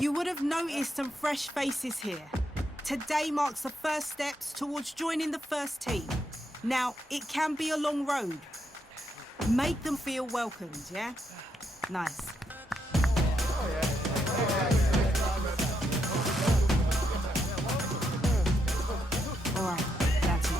You would have noticed some fresh faces here. Today marks the first steps towards joining the first team. Now, it can be a long road. Make them feel welcomed, yeah? Nice. All right, that's it.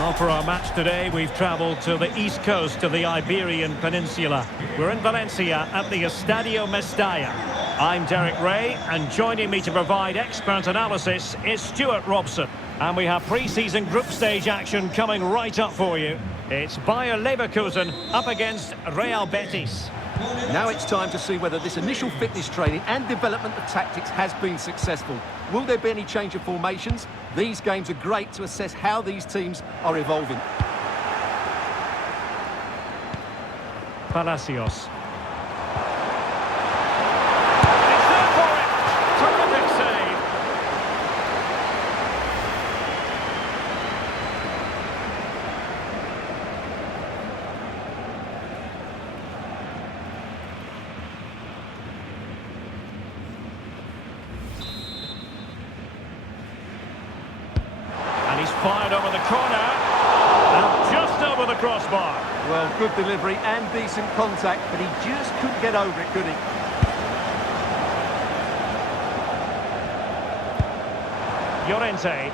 Well, for our match today, we've travelled to the east coast of the Iberian Peninsula. We're in Valencia at the Estadio Mestalla. I'm Derek Ray, and joining me to provide expert analysis is Stuart Robson. And we have pre-season group stage action coming right up for you. It's Bayer Leverkusen up against Real Betis. Now it's time to see whether this initial fitness training and development of tactics has been successful. Will there be any change of formations? These games are great to assess how these teams are evolving. Palacios. It's there for it! Terrific save. And he's fired over the corner. And just over the crossbar. Well, good delivery and decent contact, but he just couldn't get over it, could he? Llorente.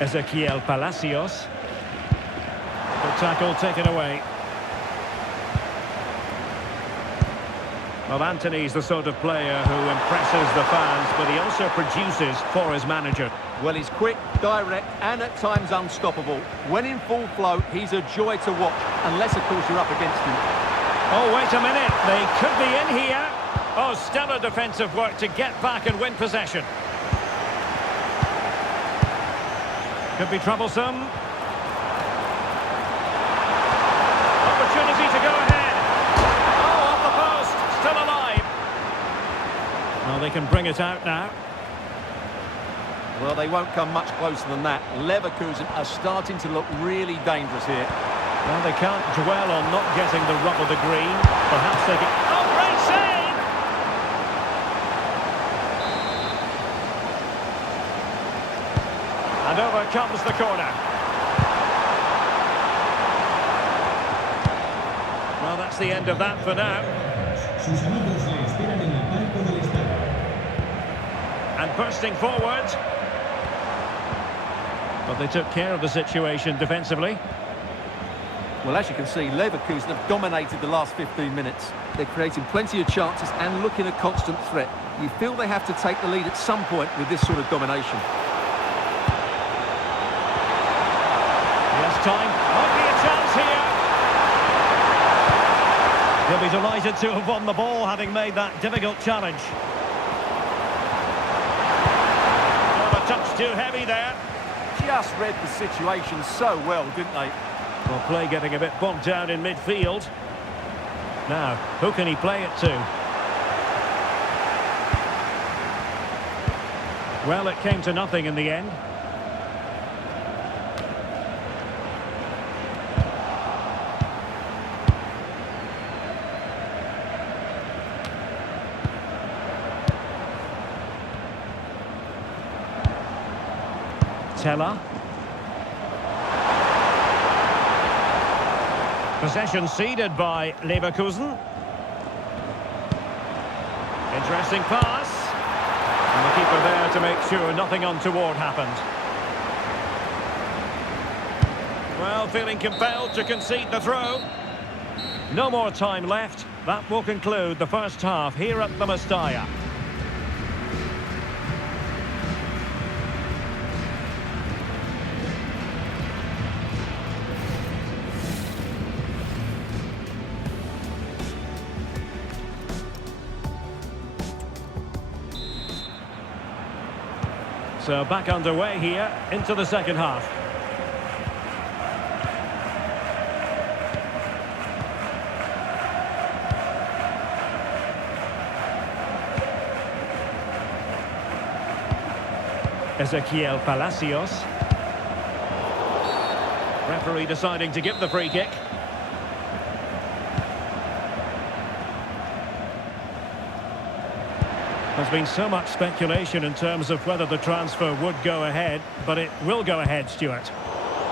Ezequiel Palacios. The tackle taken away. Well, Antony's the sort of player who impresses the fans, but he also produces for his manager. Well, he's quick, direct, and at times unstoppable. When in full flow, he's a joy to watch, unless, of course, you're up against him. Oh, wait a minute. They could be in here. Oh, stellar defensive work to get back and win possession. Could be troublesome. Opportunity to go ahead. Oh, off the post. Still alive. Well, they can bring it out now. Well, they won't come much closer than that. Leverkusen are starting to look really dangerous here. Well, they can't dwell on not getting the rub of the green. Perhaps they can... Oh, great save! And over comes the corner. Well, that's the end of that for now. And bursting forward. But they took care of the situation defensively. Well, as you can see, Leverkusen have dominated the last 15 minutes. They're creating plenty of chances and looking a constant threat. You feel they have to take the lead at some point with this sort of domination. Yes, time. Might be a chance here. He'll be delighted to have won the ball, having made that difficult challenge. Oh, a touch too heavy there. Just read the situation so well, didn't they? Well, play getting a bit bogged down in midfield. Now, who can he play it to? Well, it came to nothing in the end. Teller. Possession ceded by Leverkusen. Interesting pass. And the keeper there to make sure nothing untoward happened. Well, feeling compelled to concede the throw. No more time left. That will conclude the first half here at the Mestalla. So back underway here into the second half. Ezequiel Palacios. Referee deciding to give the free kick. There's been so much speculation in terms of whether the transfer would go ahead, but it will go ahead, Stuart.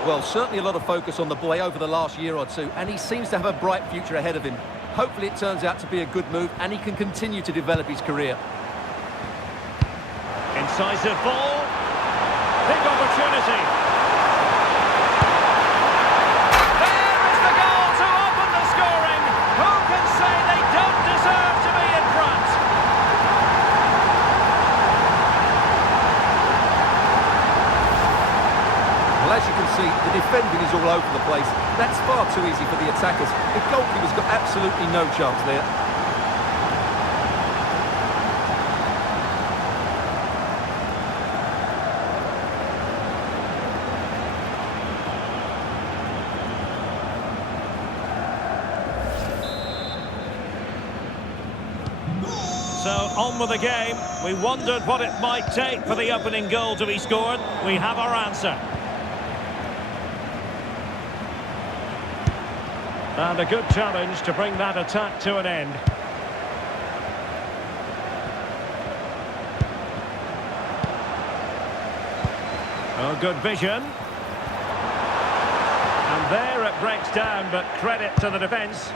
Well, certainly a lot of focus on the boy over the last year or two, and he seems to have a bright future ahead of him. Hopefully it turns out to be a good move, and he can continue to develop his career. Incisive ball. Big opportunity. There is the goal to open the score. Well, as you can see, the defending is all over the place. That's far too easy for the attackers. The goalkeeper's got absolutely no chance there. So, on with the game. We wondered what it might take for the opening goal to be scored. We have our answer. And a good challenge to bring that attack to an end. Oh, good vision. And there it breaks down, but credit to the defence.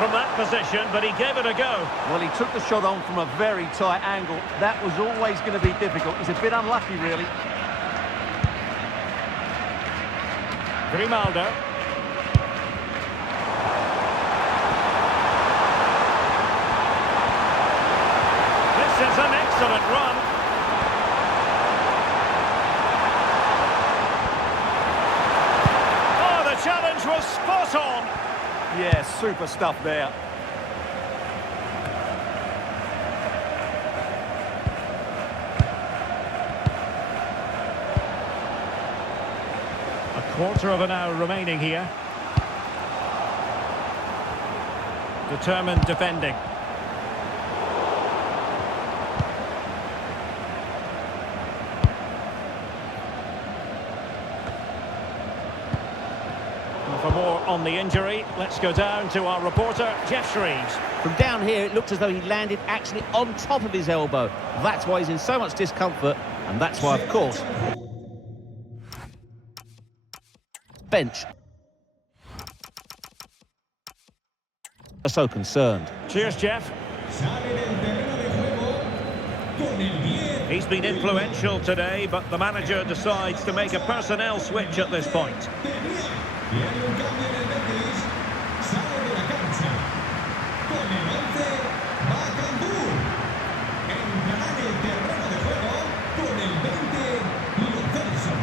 From that position, but he gave it a go. Well, he took the shot on from a very tight angle. That was always going to be difficult. He's a bit unlucky, really. Grimaldo. This is an excellent run. Oh, the challenge was spot on. Yeah, super stuff there. A quarter of an hour remaining here. Determined defending. For more on the injury, let's go down to our reporter, Jeff Shreves. From down here, it looked as though he landed actually on top of his elbow. That's why he's in so much discomfort, and that's why, of course, bench are so concerned. Cheers, Jeff. He's been influential today, but the manager decides to make a personnel switch at this point. Viene un cambio en el Betis, sale de la cancha, con el 11 Bakambu, entrará en el terreno de juego con el 20 Lo Celso.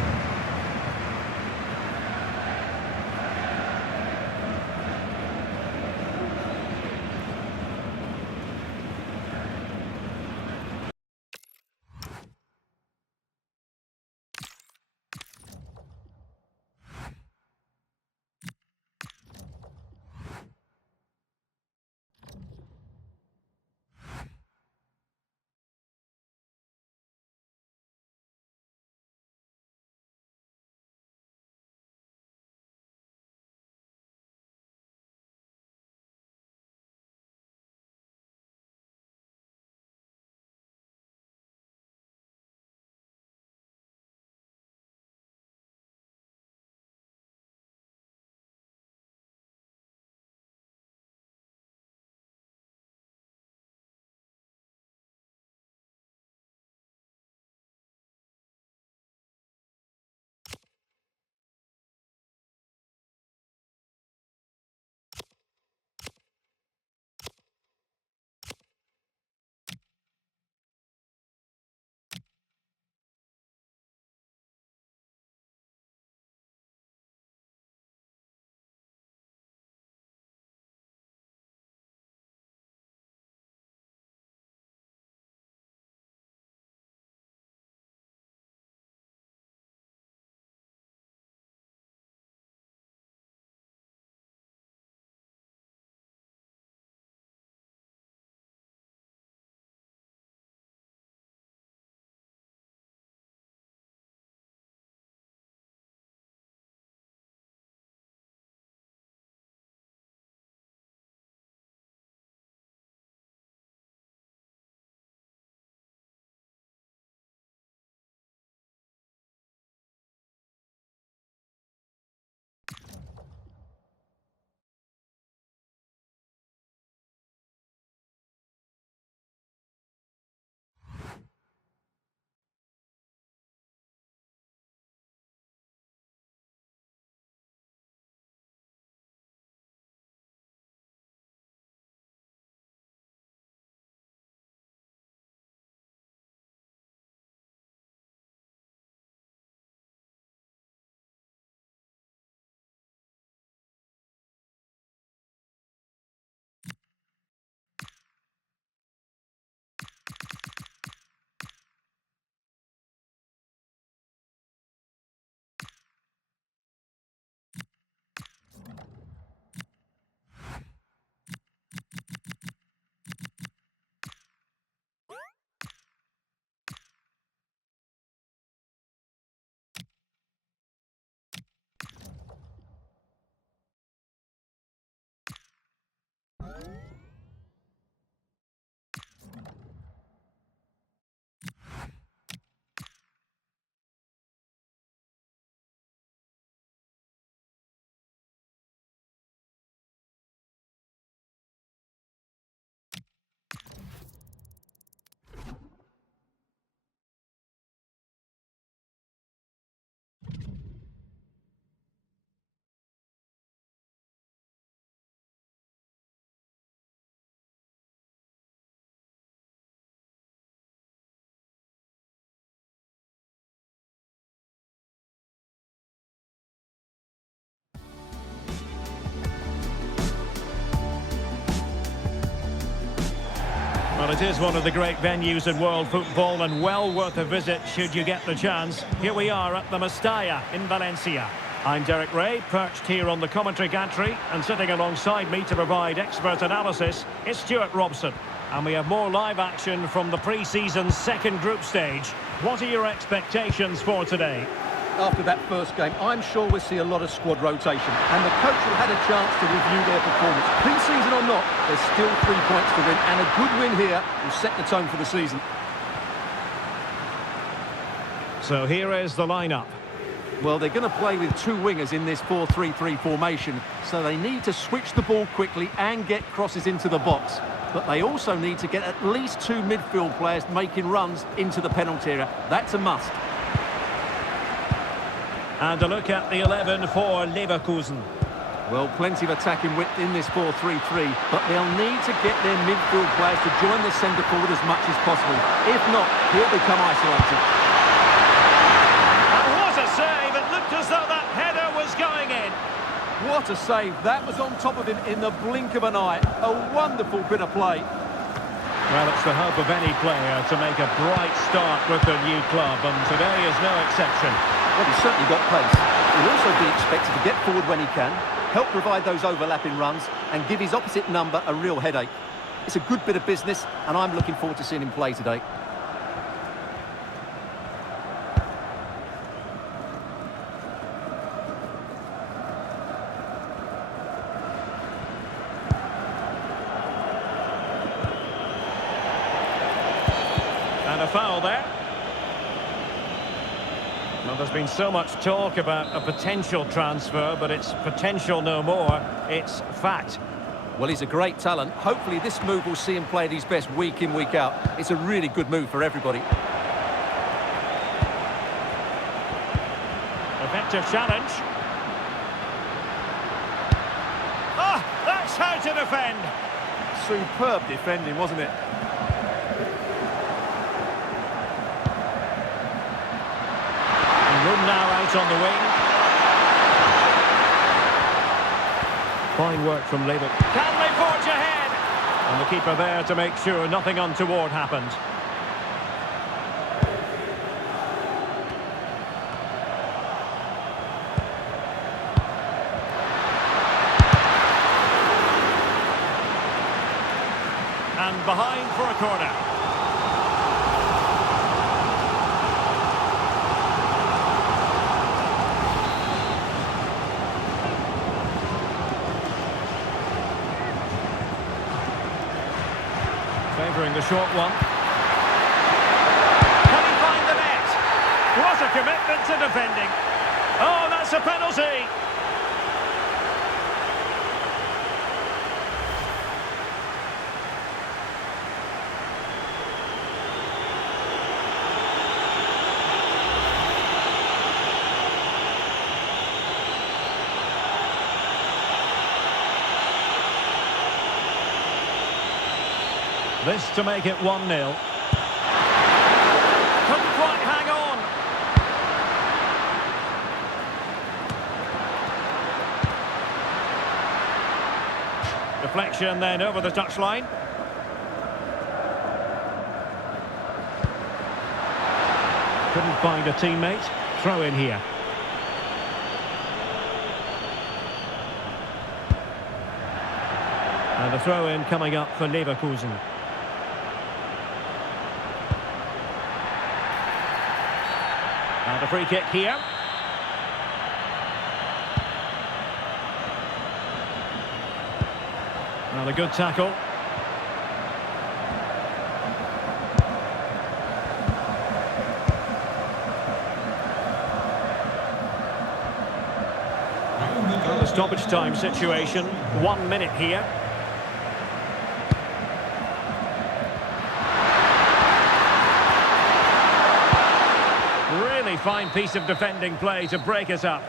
Well, it is one of the great venues in world football and well worth a visit should you get the chance. Here we are at the Mestalla in Valencia. I'm Derek Ray, perched here on the commentary gantry, and sitting alongside me to provide expert analysis is Stuart Robson. And we have more live action from the pre-season's second group stage. What are your expectations for today? After that first game, I'm sure we'll see a lot of squad rotation, and the coach will have a chance to review their performance. Pre-season or not, there's still 3 points to win, and a good win here will set the tone for the season. So here is the lineup. Well, they're going to play with 2 wingers in this 4-3-3 formation, so they need to switch the ball quickly and get crosses into the box. But they also need to get at least 2 midfield players making runs into the penalty area. That's a must. And a look at the 11 for Leverkusen. Well, plenty of attacking width in this 4-3-3, but they'll need to get their midfield players to join the centre forward as much as possible. If not, he'll become isolated. And what a save! It looked as though that header was going in. What a save. That was on top of him in the blink of an eye. A wonderful bit of play. Well, it's the hope of any player to make a bright start with their new club, and today is no exception. Well, he's certainly got pace. He'll also be expected to get forward when he can, help provide those overlapping runs, and give his opposite number a real headache. It's a good bit of business, and I'm looking forward to seeing him play today. And a foul there. Well, there's been so much talk about a potential transfer, but it's potential no more. It's fact. Well, he's a great talent. Hopefully this move will see him play at his best week in, week out. It's a really good move for everybody. Effective challenge. Ah, that's how to defend. Superb defending, wasn't it? Room now out on the wing. Fine work from Lever. Can they forge ahead? And the keeper there to make sure nothing untoward happened. And behind for a corner. Favouring the short one. Can he find the net? What a commitment to defending. Oh, that's a penalty. This to make it 1-0. Couldn't quite hang on. Deflection then over the touchline. Couldn't find a teammate. Throw in here. And a throw in coming up for Leverkusen. And a free kick here. And a good tackle. Well, a stoppage time situation. 1 minute here. Fine piece of defending play to break it up.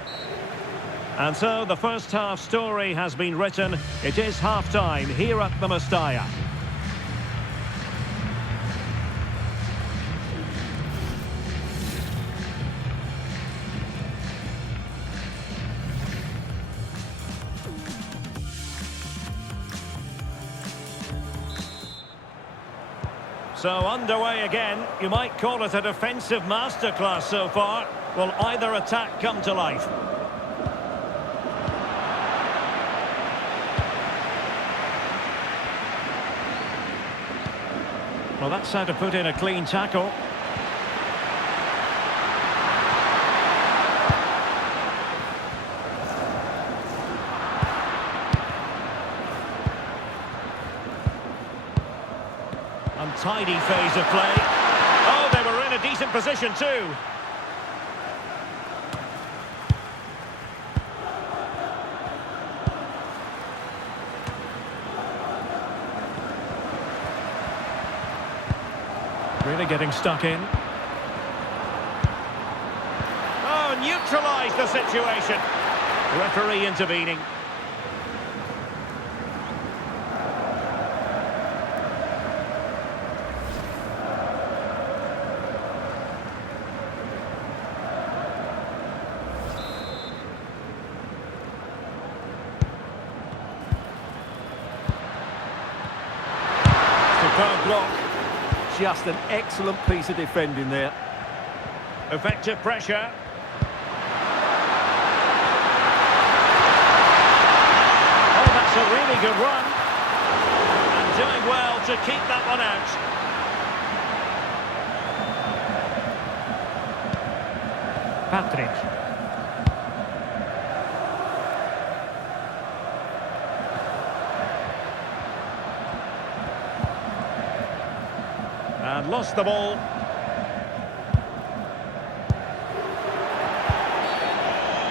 And so the first half story has been written. It is half-time here at the Mestalla. So underway again. You might call it a defensive masterclass so far. Will either attack come to life? Well, that's how to put in a clean tackle. Untidy phase of play. Oh, they were in a decent position too. Really getting stuck in. Oh, neutralised the situation. Referee intervening. Superb block. Just an excellent piece of defending there. Effective pressure. Oh, that's a really good run. And doing well to keep that one out. Patrick. And lost the ball.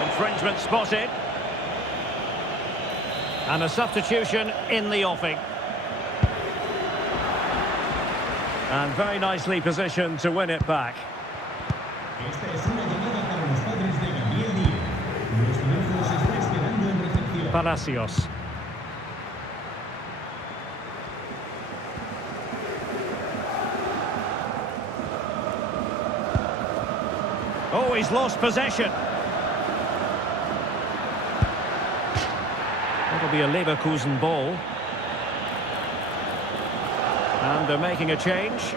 Infringement spotted. And a substitution in the offing. And very nicely positioned to win it back. Esta es una llamada para los padres de Gabriel Díaz. Nuestro hijo se está esperando en recepción. Palacios. Oh, he's lost possession. That'll be a Leverkusen ball. And they're making a change.